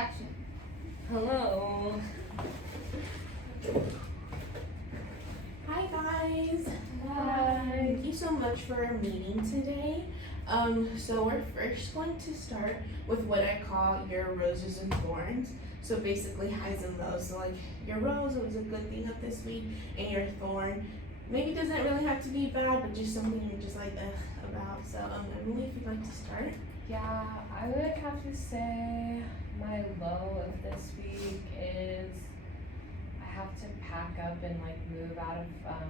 Action. Hello. Hi guys. Hi. Thank you so much for our meeting today. So we're first going to start with what I call your roses and thorns. So basically highs and lows. So like your rose, it was a good thing of this week, and your thorn maybe doesn't really have to be bad, but just something you're just like about. So Emily, if you'd like to start. Yeah, I would have to say my low of this week is I have to pack up and like move out of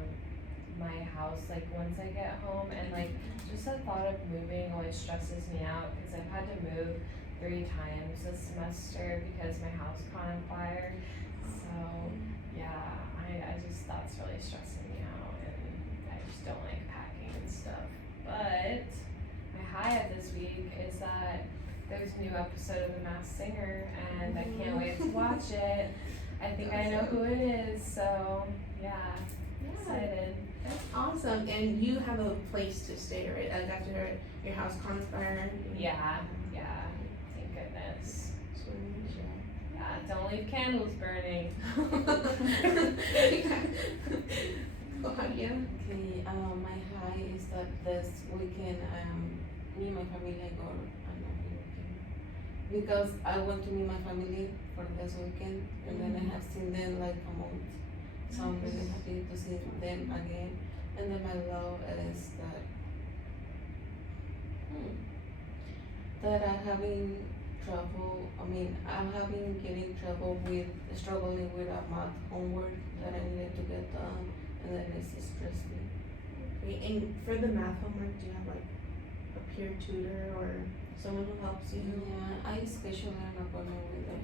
my house like once I get home, and like just the thought of moving always stresses me out because I've had to move 3 times this semester because my house caught on fire. So yeah, I just that's really stressing me out, and I just don't like packing and stuff. But my high of this week is that there's a new episode of The Masked Singer, and I can't wait to watch it. I think I know who it is, so yeah, excited. That's awesome. And you have a place to stay, right? Like after your house caught on fire. Yeah, thank goodness. Just want to make sure. Yeah, don't leave candles burning. Go ahead, yeah. Okay, my high is that this weekend, me and my family go on a weekend. Because I want to meet my family for this weekend, and then I have seen them like a month. So I'm really happy to see them again. And then my low is that I'm having trouble, I'm getting trouble with struggling with a math homework that I needed to get done, and then it's stressed me. Great. And for the math homework, do you have like a peer tutor or someone who helps you? Yeah, I schedule an appointment with them.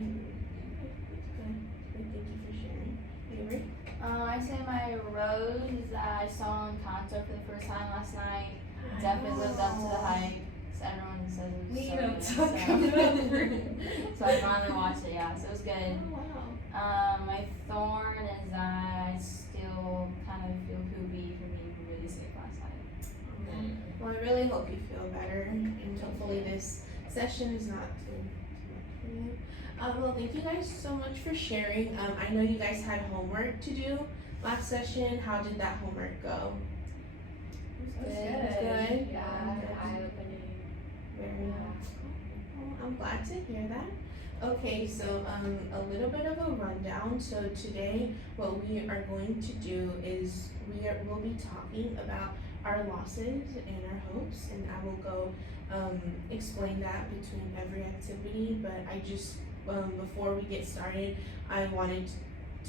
That's good. Thank you for sharing. Avery? I say my rose that I saw Encanto for the first time last night. Definitely lived up to the hype. So everyone says it was We so don't good. talk about So I finally watched it, yeah, so it was good. Oh, wow. My thorn is that I still kind of feel poopy for being really sick last night. Well, I really hope you feel better, and hopefully this session is not too much for you. Well, thank you guys so much for sharing. I know you guys had homework to do last session. How did that homework go? It was Good. Yeah, eye-opening. Very well, I'm glad to hear that. Okay, so a little bit of a rundown. So today, what we are going to do is we'll be talking about our losses and our hopes, and I will go explain that between every activity. But I just before we get started, I wanted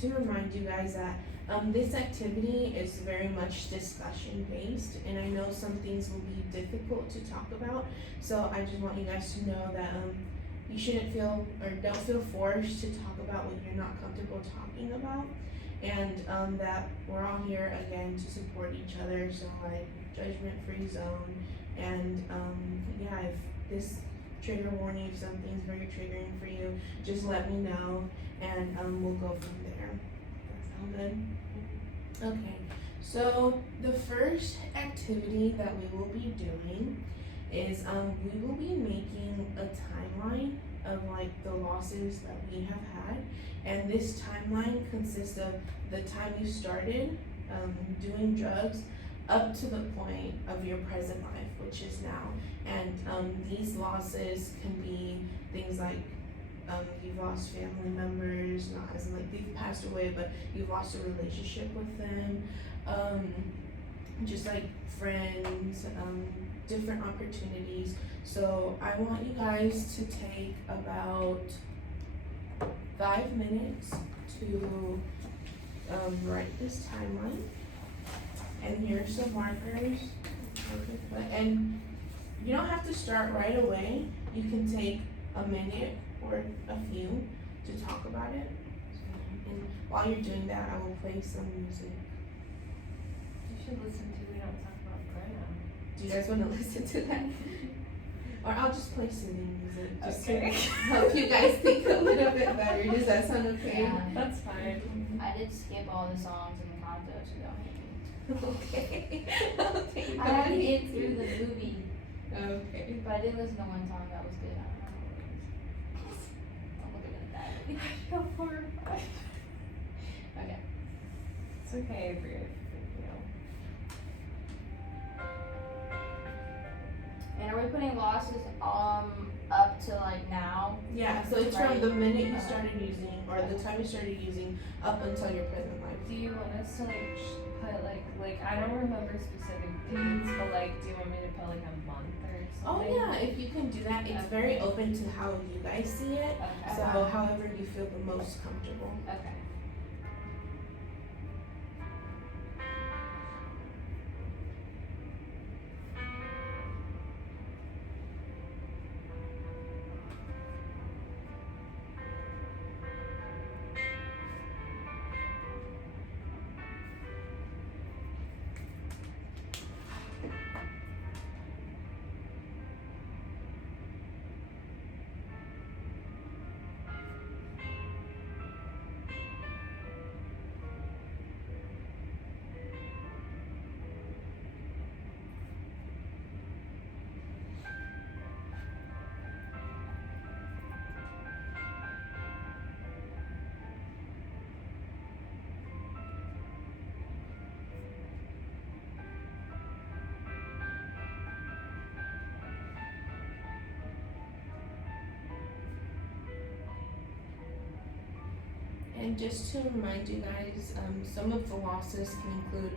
to remind you guys that this activity is very much discussion based, and I know some things will be difficult to talk about. So I just want you guys to know that you shouldn't feel or don't feel forced to talk about what you're not comfortable talking about, and that we're all here again to support each other. So like judgment-free zone, and yeah, if this trigger warning, if something's very triggering for you, just let me know, and we'll go from there. That sound good? Okay, so the first activity that we will be doing is we will be making a timeline of like the losses that we have had, and this timeline consists of the time you started doing drugs up to the point of your present life, which is now. And these losses can be things like you've lost family members, not as in like they've passed away, but you've lost a relationship with them, just like friends, different opportunities. So I want you guys to take about 5 minutes to write this timeline. And here's some markers. And you don't have to start right away. You can take a minute or a few to talk about it. And while you're doing that, I will play some music. You should listen to We Don't Talk About Burnout. Do you guys want to listen to that? Or I'll just play soothing music just Okay. to help you guys think a little bit better. Does that sound okay? Yeah. That's fine. I did skip all the songs in Encanto, so don't hate me. Okay. I'll take I had to that. get through the movie, Okay. but I did listen to one song that was good. I don't know what it was. Don't look at me Go for it. Okay. It's okay, Bria. And are we putting losses up to like now? Yeah, so it's from the minute you started using, or the time you started using, up until your present life. Do you want us to like put like I don't remember specific dates, but like do you want me to put like a month or Oh something? yeah, if you can do that, it's very open to how you guys see it. Okay. So however you feel the most comfortable. Okay. And just to remind you guys, some of the losses can include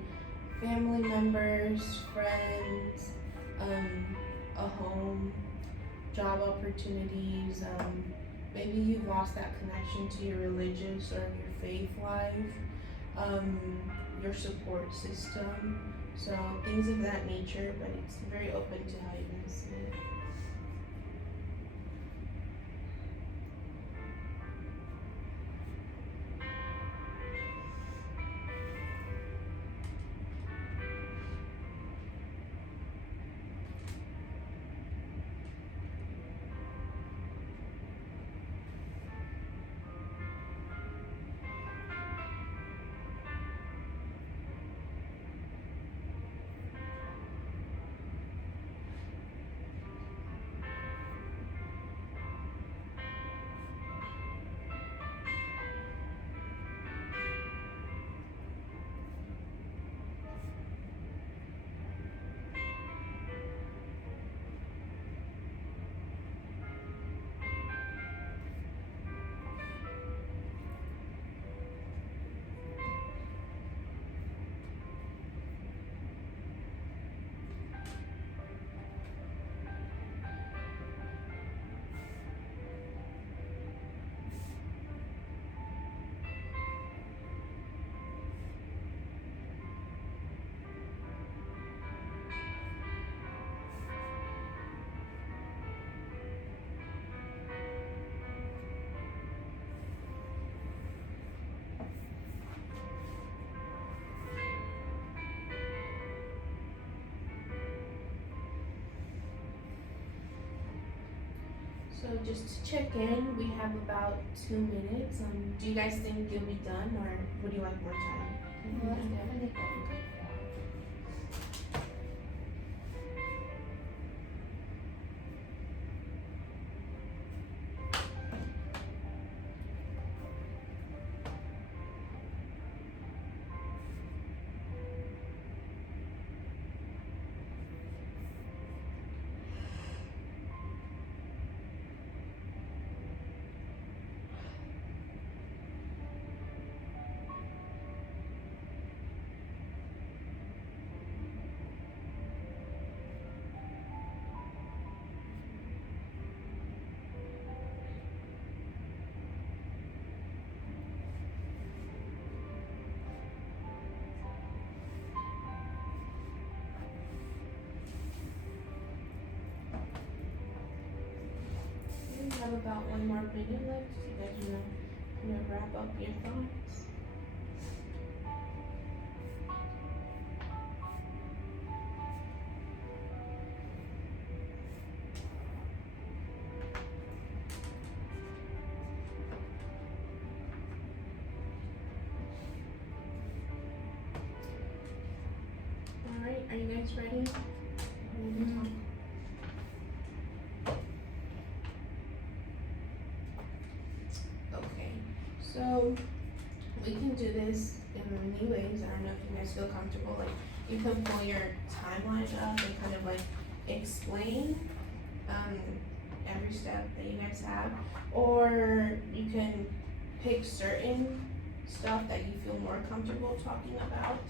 family members, friends, a home, job opportunities, maybe you've lost that connection to your religious or your faith life, your support system, so things of that nature, but it's very open to how you guys see it. So just to check in, we have about 2 minutes. Do you guys think you'll be done, or would you like more time? We have about 1 more minute left. You guys wanna wrap up your thoughts? Alright, are you guys ready? Okay. So we can do this in many ways. I don't know if you guys feel comfortable. Like you can pull your timeline up and kind of like explain every step that you guys have, or you can pick certain stuff that you feel more comfortable talking about.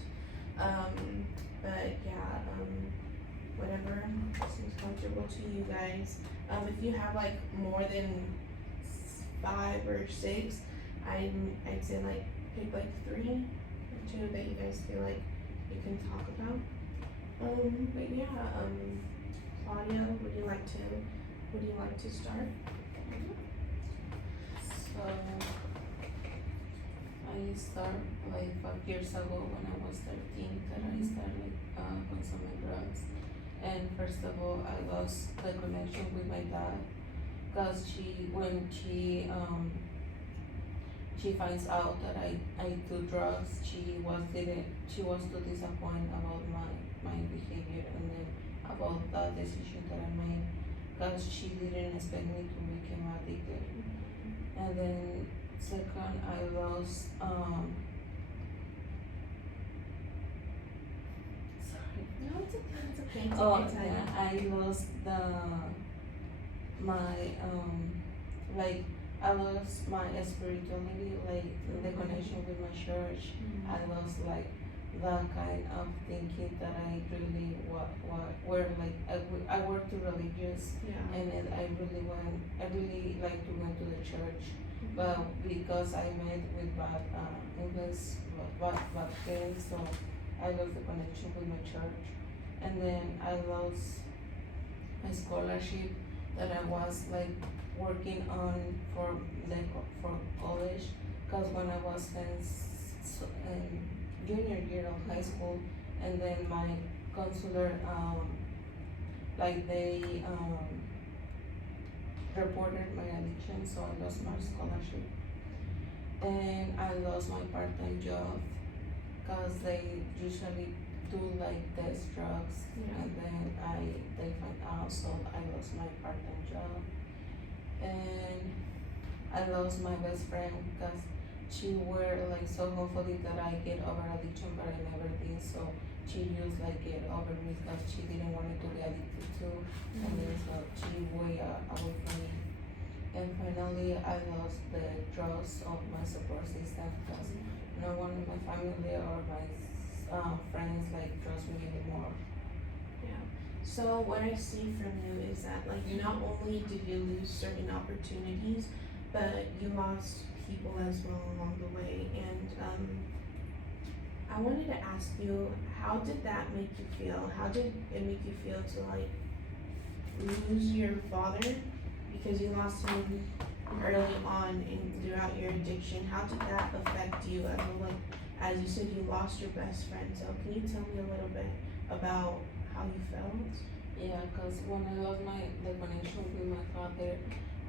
But yeah, whatever seems comfortable to you guys. If you have like more than 5 or 6, I'd say like pick like 3 or 2 that you guys feel like you can talk about. But yeah, Claudia, would you like to start? So I start like 5 years ago when I was 13 that I started consuming drugs. And first of all, I lost the connection with my dad because when she finds out that I do drugs, she was too disappointed about my behavior and then about that decision that I made because she didn't expect me to become addicted. And then second, I lost sorry. No, it's okay. Oh, It's okay. yeah, I lost I lost my spirituality, like the connection with my church. I lost like that kind of thinking that I really were like I were too religious, Yeah. and then I really like to go to the church, but because I met with bad English, bad things, so I lost the connection with my church, and then I lost my scholarship that I was like working on for college, because when I was in junior year of high school, and then my counselor like they reported my addiction, so I lost my scholarship, and I lost my part-time job because they usually do like test drugs, Yeah. and then they find out, so I lost my part-time job, and I lost my best friend because she were like so hopefully that I get over addiction, but I never did, so she used like get over me because she didn't want me to be addicted to, and then so she way away from me. And finally, I lost the trust of my support system because no one in my family or my friends like trust me anymore. So what I see from you is that like not only did you lose certain opportunities, but you lost people as well along the way. And I wanted to ask you, how did that make you feel? How did it make you feel to like lose your father because you lost him early on and throughout your addiction? How did that affect you? As well, like as you said, you lost your best friend. So can you tell me a little bit about how you felt? Yeah, because when I lost the connection with my father,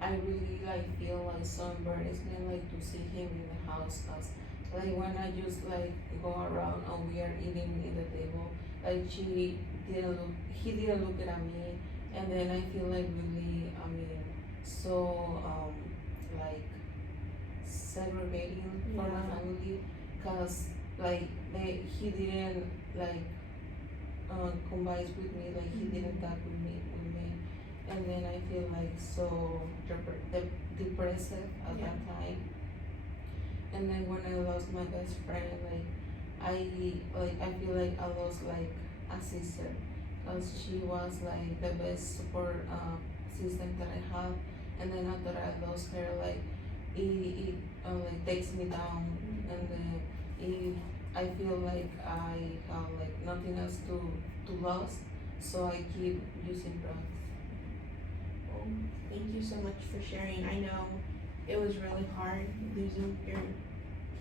I really like feel like so embarrassment like to see him in the house, cause like when I just like go around and we are eating in the table, like he didn't look at me, and then I feel like really so like segregating for my Yeah. family, cause like he didn't like combines with me, like he didn't talk with me, and then I feel like so depressive at Yeah. that time. And then when I lost my best friend, like I feel like I lost like a sister, cause she was like the best support system that I have. And then after I lost her, like it like takes me down, and then I feel like I have like nothing else to lose, so I keep using drugs. Well, thank you so much for sharing. I know it was really hard losing your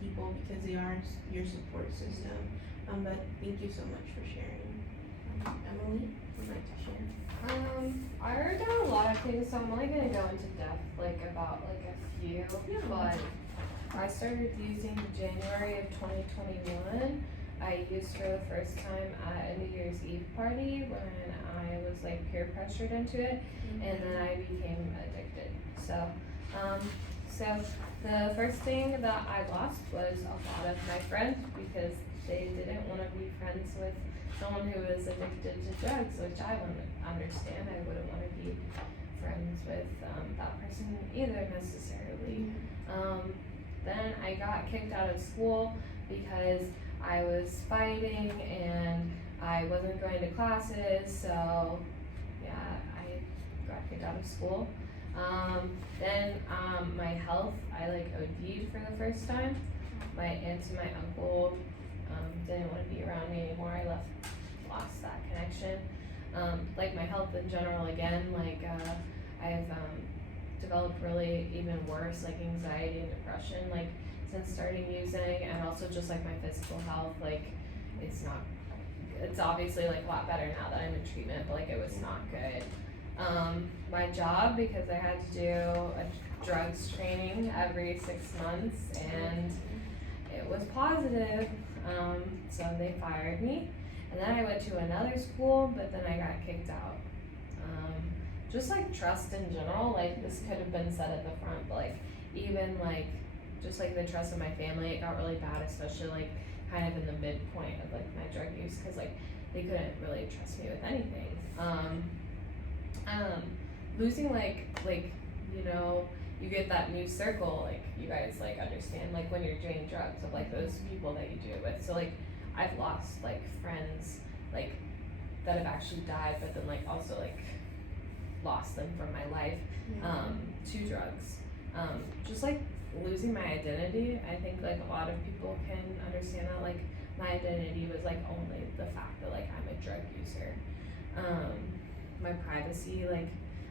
people because they are your support system. But thank you so much for sharing. Emily, would like to share? I wrote down a lot of things, so I'm only gonna go into depth like about like a few. Yeah. But I started using January of 2021. I used for the first time at a New Year's Eve party when I was like peer pressured into it, and then I became addicted. So, So the first thing that I lost was a lot of my friends because they didn't want to be friends with someone who was addicted to drugs, which I wouldn't understand. I wouldn't want to be friends with that person either necessarily. Then I got kicked out of school because I was fighting and I wasn't going to classes, so yeah, I got kicked out of school. Then my health, I like OD'd for the first time. My aunt and my uncle didn't want to be around me anymore. I lost that connection. Like my health in general again, like I've developed really even worse like anxiety and depression like since starting using, and also just like my physical health, like it's obviously like a lot better now that I'm in treatment, but like it was not good. My job, because I had to do a drugs training every 6 months and it was positive, so they fired me. And then I went to another school, but then I got kicked out. Just like trust in general, like this could have been said at the front, but like even like just like the trust of my family, it got really bad, especially like kind of in the midpoint of like my drug use, because like they couldn't really trust me with anything. Losing like you know, you get that new circle, like you guys like understand like when you're doing drugs of like those people that you do it with. So like I've lost like friends like that have actually died, but then like also like lost them from my life to drugs. Just like losing my identity, I think like a lot of people can understand that like my identity was like only the fact that like I'm a drug user. My privacy, like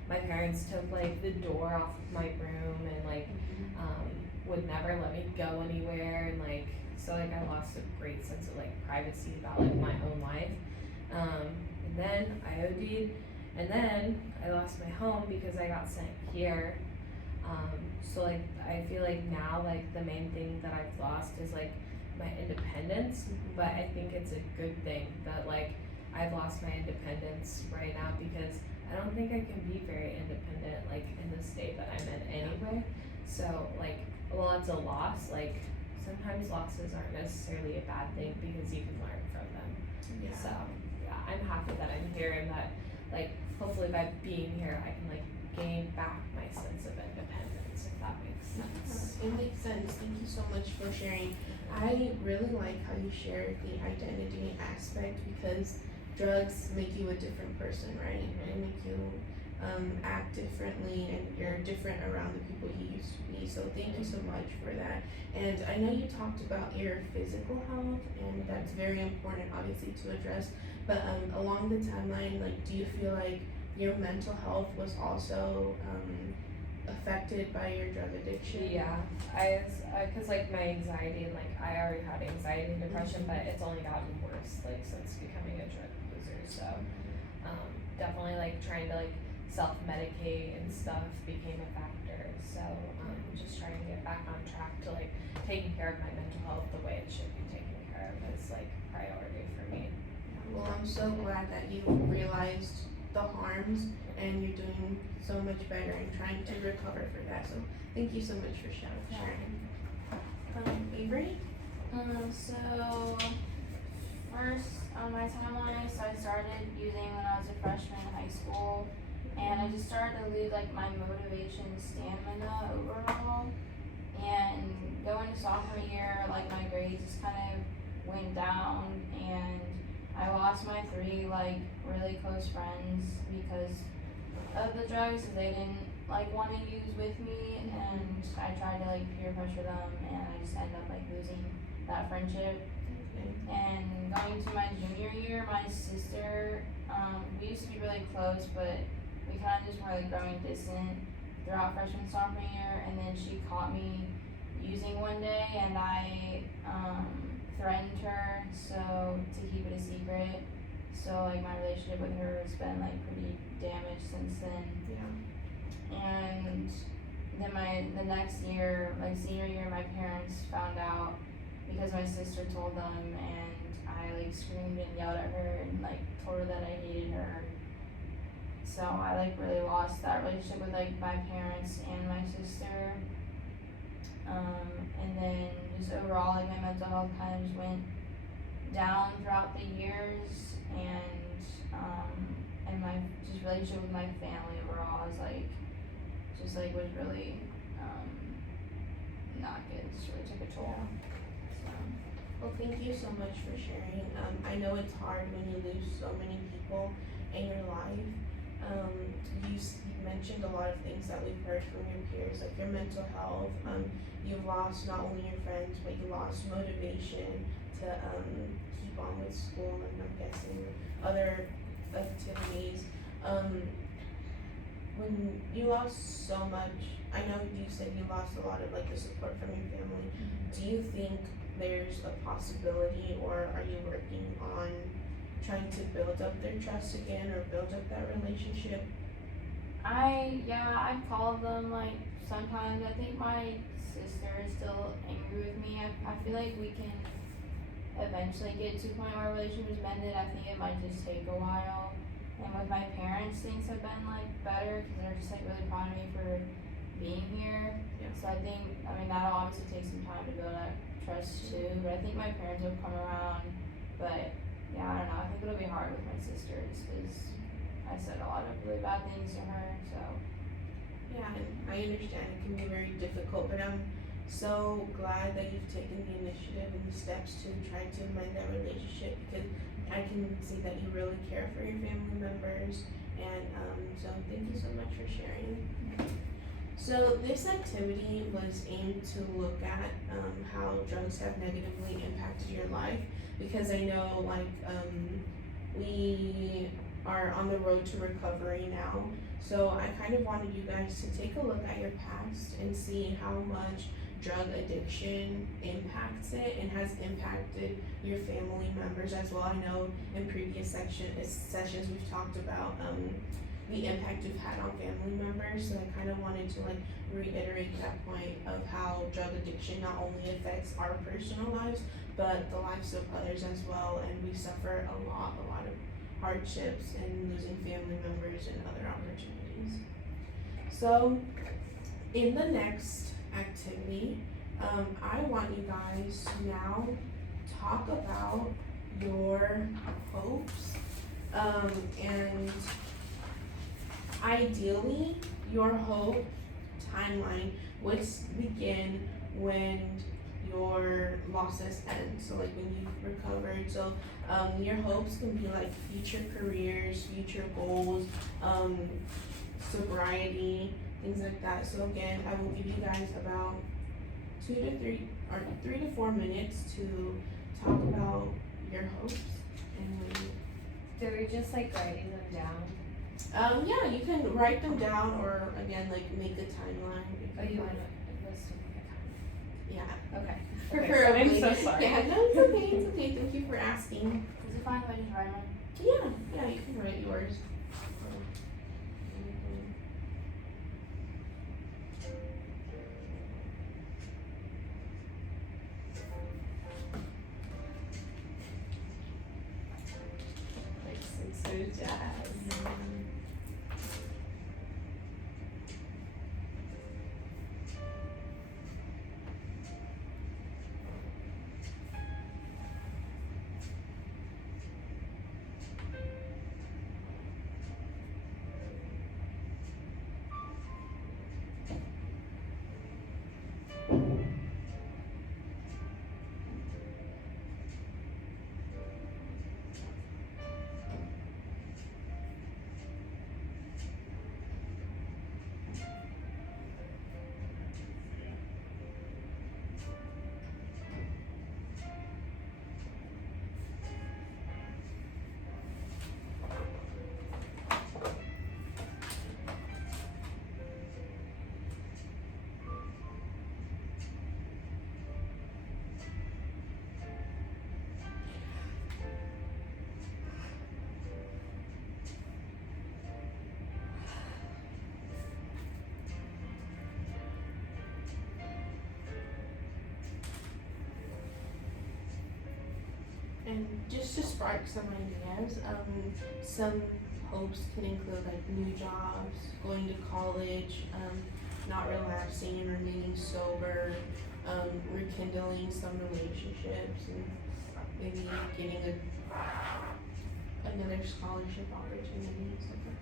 my parents took like the door off of my room and like would never let me go anywhere, and like so like I lost a great sense of like privacy about like my own life. And then I OD'd, and then I lost my home because I got sent here. So like I feel like now like the main thing that I've lost is like my independence, but I think it's a good thing that like I've lost my independence right now, because I don't think I can be very independent like in the state that I'm in anyway. So like while it's a loss, like sometimes losses aren't necessarily a bad thing because you can learn from them. Yeah. So yeah, I'm happy that I'm here, and that like hopefully by being here I can like gain back my sense of independence, if that makes sense. It makes sense. Thank you so much for sharing. I really like how you shared the identity aspect, because drugs make you a different person, right? They make you act differently, and you're different around the people you used to be. So thank you so much for that. And I know you talked about your physical health, and that's very important, obviously, to address. But along the timeline, like, do you feel like your mental health was also affected by your drug addiction? Yeah, cause like my anxiety, and like I already had anxiety and depression, but it's only gotten worse like since becoming a drug user. So definitely like trying to like self-medicate and stuff became a factor. So just trying to get back on track to like taking care of my mental health the way it should be taken care of is like priority for me. Well, I'm so glad that you realized the harms and you're doing so much better and trying to recover for that. So thank you so much for sharing. Avery? So first on my timeline, so I started using when I was a freshman in high school, and I just started to lose like my motivation, stamina overall, and going to sophomore year, like my grades just kind of went down, and I lost my 3 like really close friends because of the drugs. They didn't like want to use with me, and I tried to like peer pressure them, and I just ended up like losing that friendship. And going to my junior year, my sister, we used to be really close, but we kind of just were like growing distant throughout freshman sophomore year. And then she caught me using one day, and I threatened her to keep it a secret. So like my relationship with her has been like pretty damaged since then. Yeah. And then the next year, like senior year, my parents found out because my sister told them, and I like screamed and yelled at her and like told her that I hated her. So I like really lost that relationship with like my parents and my sister. And then just overall, like my mental health kind of just went down throughout the years, and my just relationship with my family overall is like, just like was really, not good, just really took a toll, so. Well, thank you so much for sharing. I know it's hard when you lose so many people in your life. You mentioned a lot of things that we've heard from your peers, like your mental health. You've lost not only your friends, but you lost motivation to keep on with school, and I'm guessing other activities. When you lost so much, I know you said you lost a lot of like the support from your family. Do you think there's a possibility, or are you working on trying to build up their trust again, or build up that relationship? I call them like sometimes. I think my sister is still angry with me. I feel like we can eventually get to a point where our relationship is mended. I think it might just take a while. And with my parents, things have been like better because they're just like really proud of me for being here. Yeah. So I think, that'll obviously take some time to build that trust too. But I think my parents will come around. But yeah, I don't know. I think it'll be hard with my sister just because I said a lot of really bad things to her. So Yeah, and I understand it can be very difficult, but I'm so glad that you've taken the initiative and the steps to try to mend that relationship, because I can see that you really care for your family members, and so thank you so much for sharing. So this activity was aimed to look at how drugs have negatively impacted your life, because I know we are on the road to recovery now. So I kind of wanted you guys to take a look at your past and see how much drug addiction impacts it and has impacted your family members as well. I know in previous sessions we've talked about the impact you've had on family members, so I kind of wanted to reiterate that point of how drug addiction not only affects our personal lives, but the lives of others as well, and we suffer a lot of hardships in losing family members and other opportunities. So in the next activity, I want you guys to now talk about your hopes, and ideally your hope timeline would begin when your losses end, so like when you've recovered. So your hopes can be like future careers, future goals, sobriety, things like that. So again, I will give you guys about 3 to 4 minutes to talk about your hopes. And Do we just writing them down? yeah, you can write them down, or again make a timeline. Oh, you want us to make a time? Yeah. Okay. Preferably. I'm so sorry. Yeah, no, it's okay, it's okay. Thank you for asking. is it fine if I just write them? Yeah, you can write yours. So jazz. And just to spark some ideas, some hopes can include new jobs, going to college, not relapsing and remaining sober, rekindling some relationships and maybe getting another scholarship opportunity and stuff like that.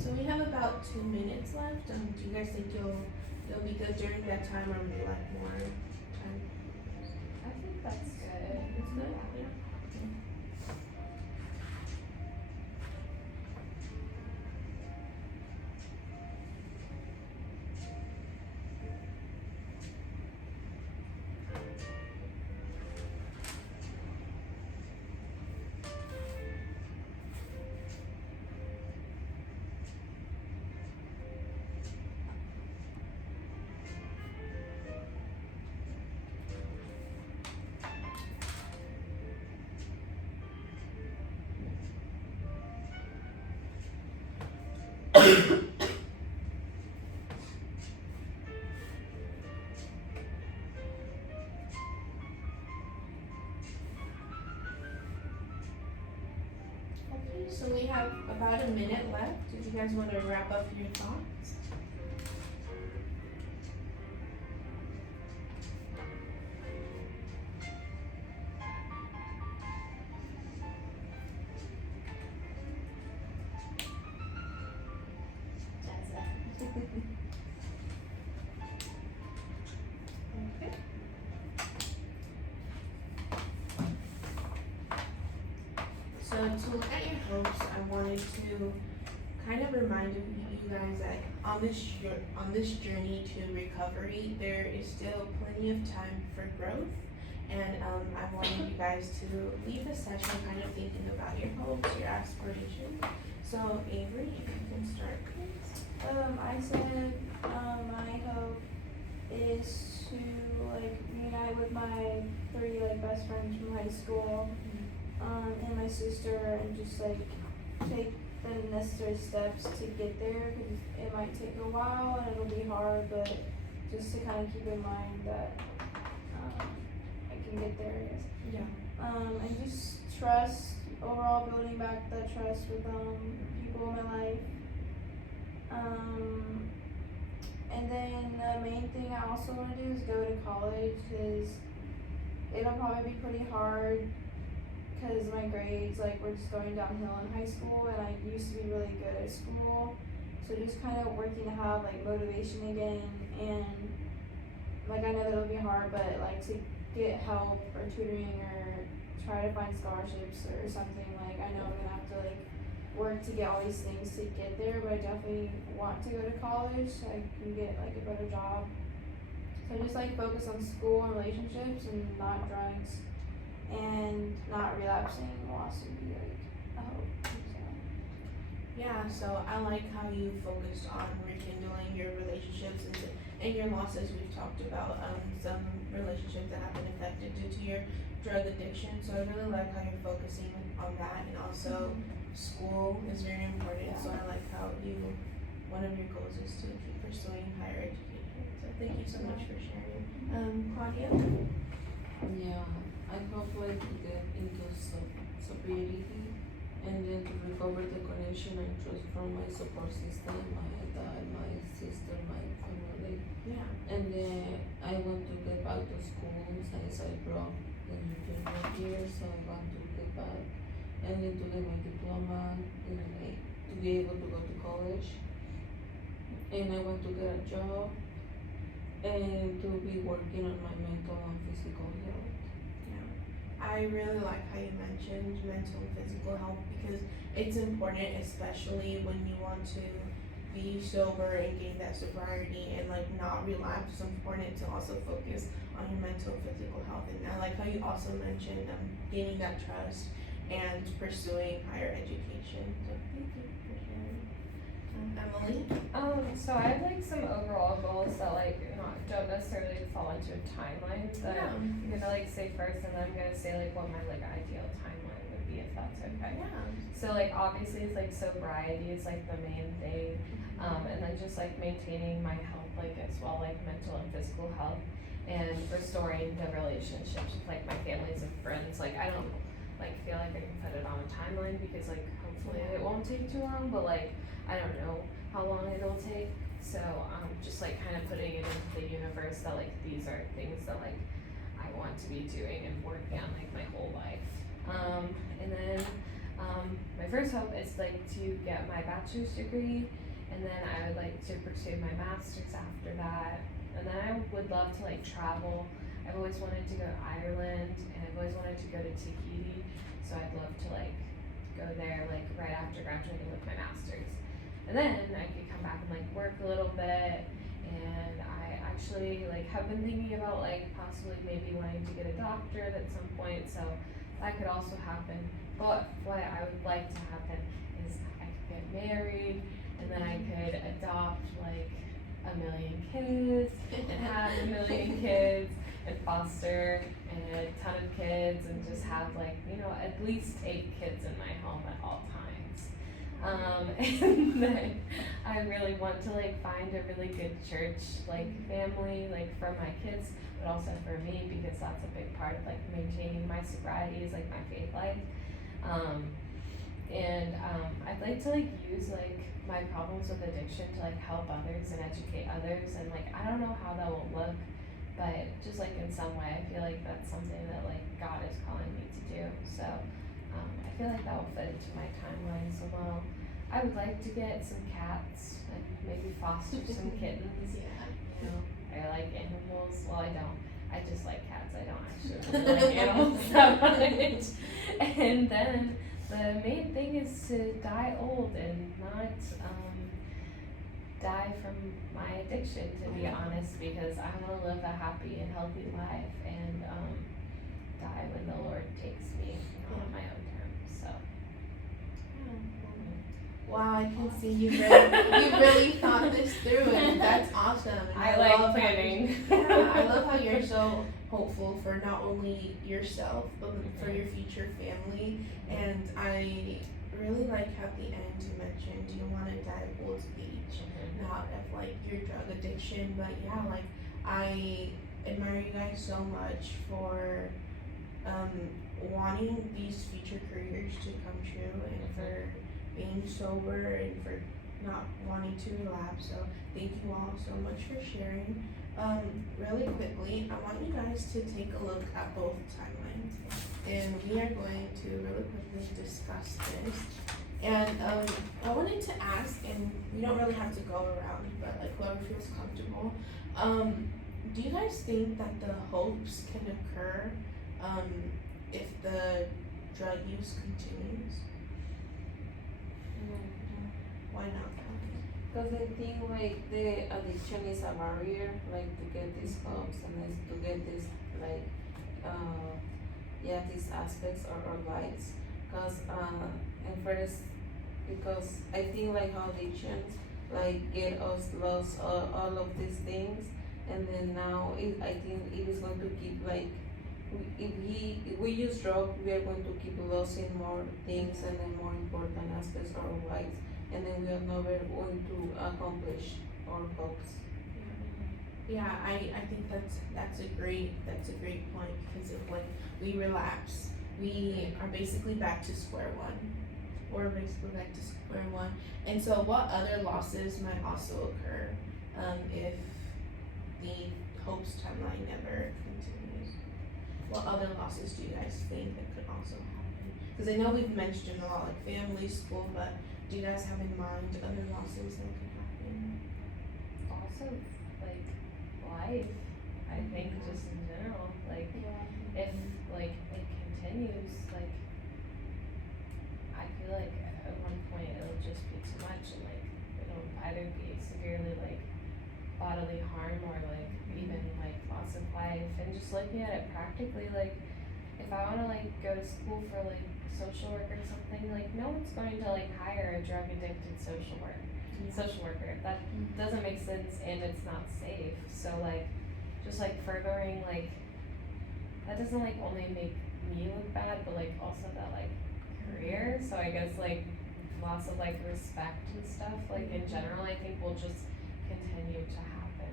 So we have about 2 minutes left. Do you guys think you'll be good during that time, or would you like more time? I think that's good. It's good. Yeah. Okay, so we have about a minute left. If you guys want to wrap up your thoughts. Okay. So to look at your hopes, I wanted to kind of remind you guys that on this journey to recovery, there is still plenty of time for growth. And I wanted you guys to leave the session kind of thinking about your hopes, your aspirations. So Avery, if you can start, please. I said, my hope is to like reunite with my 3 like best friends from high school, and my sister, and just like take the necessary steps to get there, because it might take a while and it'll be hard, but just to kind of keep in mind that I can get there, I guess. Yeah. And just trust, overall building back that trust with people in my life. And then the main thing I also want to do is go to college, because it'll probably be pretty hard, because my grades like were just going downhill in high school, and I used to be really good at school. So just kind of working to have like motivation again, and like I know that it'll be hard, but like to get help or tutoring or try to find scholarships or something. Like I know I'm gonna have to like work to get all these things to get there, but I definitely want to go to college so I can get like a better job. So just like focus on school and relationships and not drugs and not relapsing will also be like a hope. So. Yeah, so I like how you focused on rekindling your relationships and your losses. We've talked about some relationships that have been affected due to your drug addiction. So I really like how you're focusing on that, and also school is very important. Yeah. So I like how one of your goals is to keep pursuing higher education. So thank you so much for sharing. Claudia? Yeah, I hope like to get into sobriety and then to recover the connection and trust from my support system, my dad, my sister, my family. Yeah. And then I want to get back to school since I broke in junior year, so I want to get back and then to get my diploma and like to be able to go to college. And I want to get a job and to be working on my mental and physical health. I really like how you mentioned mental and physical health, because it's important, especially when you want to be sober and gain that sobriety and like not relapse. It's important to also focus on your mental and physical health. And I like how you also mentioned gaining that trust and pursuing higher education. So thank you for sharing. Emily? So I have like some overall goals that like don't necessarily fall into a timeline, but I'm gonna like say first, and then I'm gonna say like what my like ideal timeline would be if that's okay. Yeah. So like obviously it's like sobriety is like the main thing, and then just like maintaining my health like as well, like mental and physical health, and restoring the relationships with like my families and friends. Like I don't like feel like I can put it on a timeline because like hopefully it won't take too long, but like I don't know how long it'll take. So just like kind of putting it into the universe that like these are things that like I want to be doing and working on like my whole life. And then my first hope is like to get my bachelor's degree, and then I would like to pursue my master's after that. And then I would love to like travel. I've always wanted to go to Ireland, and I've always wanted to go to Tahiti. So I'd love to like go there like right after graduating with my master's. And then I could come back and like work a little bit, and I actually like have been thinking about like possibly maybe wanting to get a doctorate at some point, so that could also happen. But what I would like to happen is I could get married, and then I could adopt like 1 million kids and have 1 million kids and foster a ton of kids and just have like, you know, at least 8 kids in my home at all times. And then I really want to like find a really good church like family like for my kids, but also for me, because that's a big part of like maintaining my sobriety is like my faith life. I'd like to like use like my problems with addiction to like help others and educate others, and like I don't know how that will look, but just like in some way I feel like that's something that like God is calling me to do. So I feel like that will fit into my timeline so well. I would like to get some cats and maybe foster some kittens. Yeah. You know, I like animals. Well, I don't. I just like cats. I don't actually really like animals that much. And then the main thing is to die old and not die from my addiction, to be honest, because I want to live a happy and healthy life and die when the Lord takes me, on my own terms. So. Wow, I can see you really thought this through, and that's awesome. And I like love planning. I love how you're so hopeful for not only yourself but for your future family. And I really like how at the end you mentioned you want to die of old age, not of like your drug addiction, but yeah, like I admire you guys so much for wanting these future careers to come true, and for being sober, and for not wanting to relapse. So thank you all so much for sharing. Really quickly, I want you guys to take a look at both timelines, and we are going to really quickly discuss this. And I wanted to ask, and you don't really have to go around, but like whoever feels comfortable, do you guys think that the hopes can occur if the drug use continues? Why not? Because I think like the addiction is a barrier, like to get these hopes and is to get this like these aspects or lights. Because and first, because I think like how addictions like get us lost all of these things, and then now I think it is going to keep like if we use drug, we are going to keep losing more things and then more important aspects of our lives, and then we are never going to accomplish our hopes. Yeah, I think that's a great point, because if when we relapse, we are basically back to square one. We're basically back to square one. And so what other losses might also occur if the hopes timeline never continues? What other losses do you guys think that could also happen? Because I know we've mentioned a lot like family, school, but do you guys have in mind other losses that could happen? Also, like, life, I think, just in general, like, if, like, it continues, like, I feel like at one point it'll just be too much, and, like, it'll either be severely, like, bodily harm, or, like, even, like, loss of life. And just looking at it practically, like, if I wanna, like, go to school for, like, social work or something, like, no one's going to, like, hire a drug-addicted social worker. That doesn't make sense, and it's not safe. So like, just like furthering, like, that doesn't like only make me look bad, but like also that like career, so I guess like loss of like respect and stuff, like in general, I think will just continue to happen,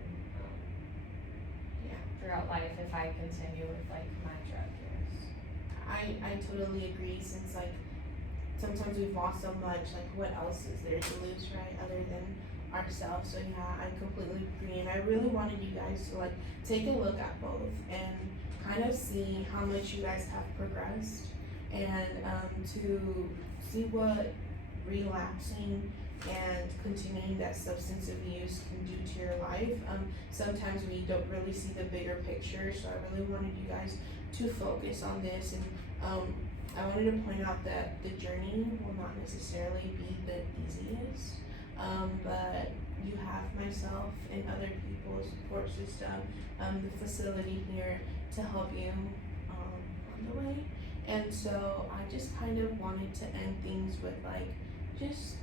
Yeah. throughout life if I continue with like my drug use. I totally agree, since like sometimes we've lost so much, like what else is there to lose, right, other than ourselves? So yeah, I completely agree, and I really wanted you guys to like take a look at both and kind of see how much you guys have progressed, and to see what relapsing and continuing that substance abuse can do to your life. Sometimes we don't really see the bigger picture, so I really wanted you guys to focus on this, and I wanted to point out that the journey will not necessarily be the easiest, but you have myself and other people's support system, the facility here to help you on the way. And so I just kind of wanted to end things with like, just,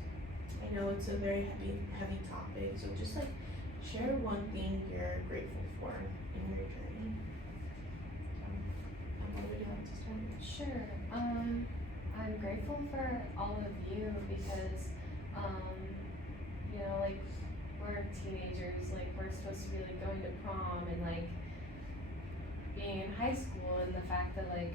I know it's a very heavy topic, so just like share one thing you're grateful for in your journey. Would you like to start? Sure. I'm grateful for all of you because, you know, like we're teenagers, like we're supposed to be like going to prom and like being in high school, and the fact that like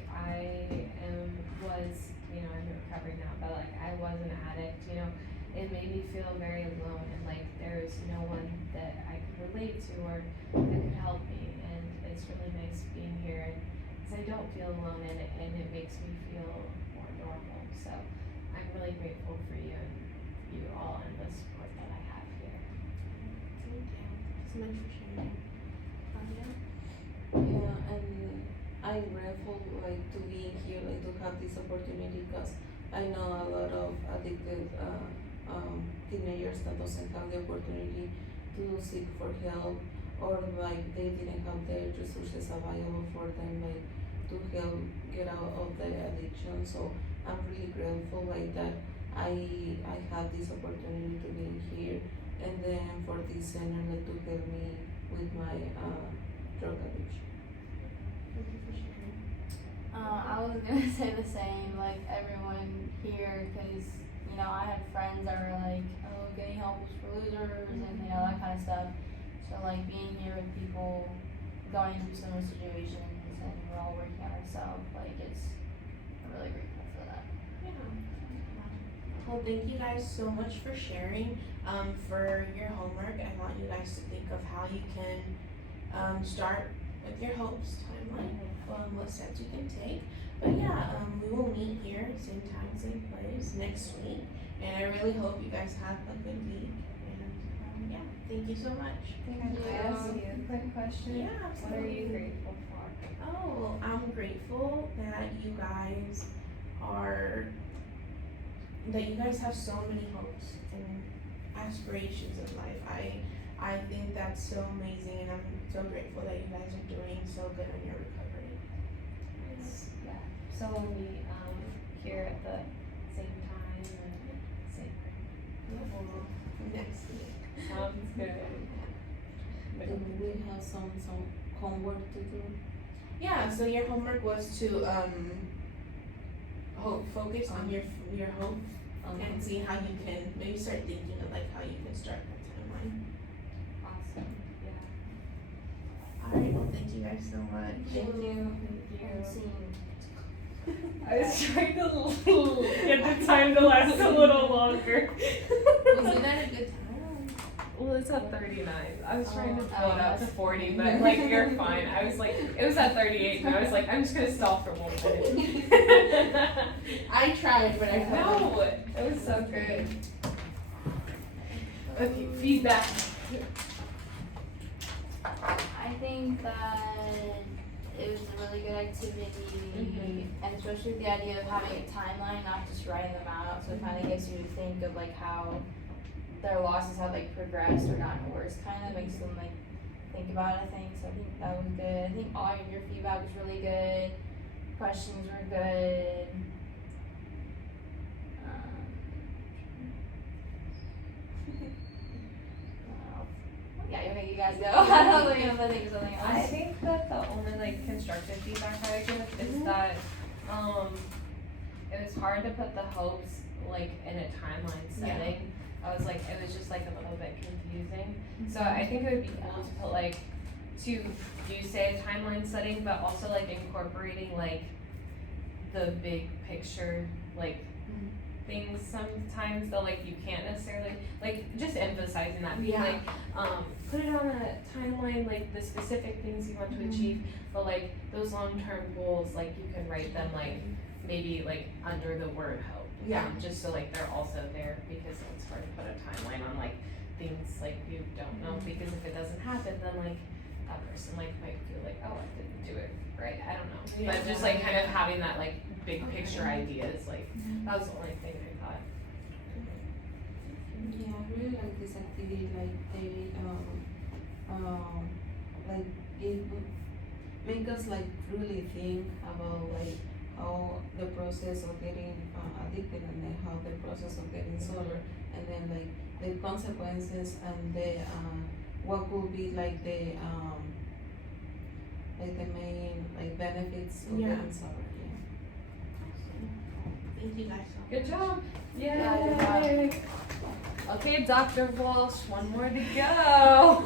was, you know, I'm in recovery now, but like I was an addict, you know, it made me feel very alone, and like there was no one that I could relate to or that could help me, and it's really nice being here, and because I don't feel alone, and it makes me feel more normal. So I'm really grateful for you and you all and the support that I have here. Thank you so much for sharing. Yeah, and I'm grateful like to be here, like to have this opportunity, because I know a lot of addicted teenagers that doesn't have the opportunity to seek for help, or like they didn't have the resources available for them, like to help get out of the addiction. So I'm really grateful like that I have this opportunity to be here, and then for this center like to help me with my drug addiction. Thank you for sharing. I was gonna say the same, like everyone here, cause you know I had friends that were like, oh, getting help is for losers, and you know that kind of stuff. So like being here with people going through similar situations, and we're all working on ourselves, like I'm really grateful for that. Yeah. Well, thank you guys so much for sharing. For your homework, I want you guys to think of how you can start with your hopes timeline, what steps you can take. But yeah, we will meet here, same time, same place next week. And I really hope you guys have a good week. And yeah, thank you so much. Thank Can I ask you a quick question? Yeah, What are you absolutely. grateful for? Oh, I'm grateful that you guys have so many hopes and aspirations in life. I think that's so amazing, and I'm so grateful that you guys are doing so good in your recovery. Yeah. So we'll meet here at the same time and same. Next week. Sounds good. Do we have some homework to do? Yeah, so your homework was to focus on your hopes and see how you can maybe start thinking of like how you can start that timeline. Awesome. Yeah. Alright, well thank you guys so much. Thank you. And seeing I was trying to get the time to last a little longer. Was it at a good time? Well, it's at 39. I was trying to Oh, pull it up to that's 40, but like you're fine. I was like, it was at 38, but I was like, I'm just gonna stall for 1 minute. I tried, but I couldn't. No, it was so good. Okay, feedback. I think that it was a really good activity, and especially the idea of having a timeline, not just writing them out. So it kind of gets you to think of like how their losses have like progressed or gotten worse. Kind of makes them like think about it. I think so. I think that was good. I think all of your feedback was really good. Questions were good. Yeah, you guys go. I don't know if I think of something I else. think that the only like constructive feedback that I give is that it it was hard to put the hopes like in a timeline Yeah. setting. I was like, it was just like a little bit confusing. So I think it would be cool to put like, to do say a timeline setting, but also like incorporating like the big picture, like things sometimes that like you can't necessarily, like just emphasizing that, being Yeah. like, put it on a timeline, like the specific things you want to achieve, but like those long-term goals, like you can write them like maybe like under the word hope. Yeah. Just so like they're also there, because it's hard to put a timeline on like things like you don't know, because if it doesn't happen, then like that person like might feel like, oh, I didn't do it right, I don't know. Yeah. But just like kind of having that like big picture ideas, like that was the only thing I thought. Yeah, I really like this activity, like they, like it would make us like really think about like how the process of getting addicted, and then how the process of getting sober, and then like the consequences and the what could be like the main like benefits of Yeah. getting sober. Thank you guys so much. Good job. Yeah, Yay. Okay, Dr. Walsh, one more to go. Yeah.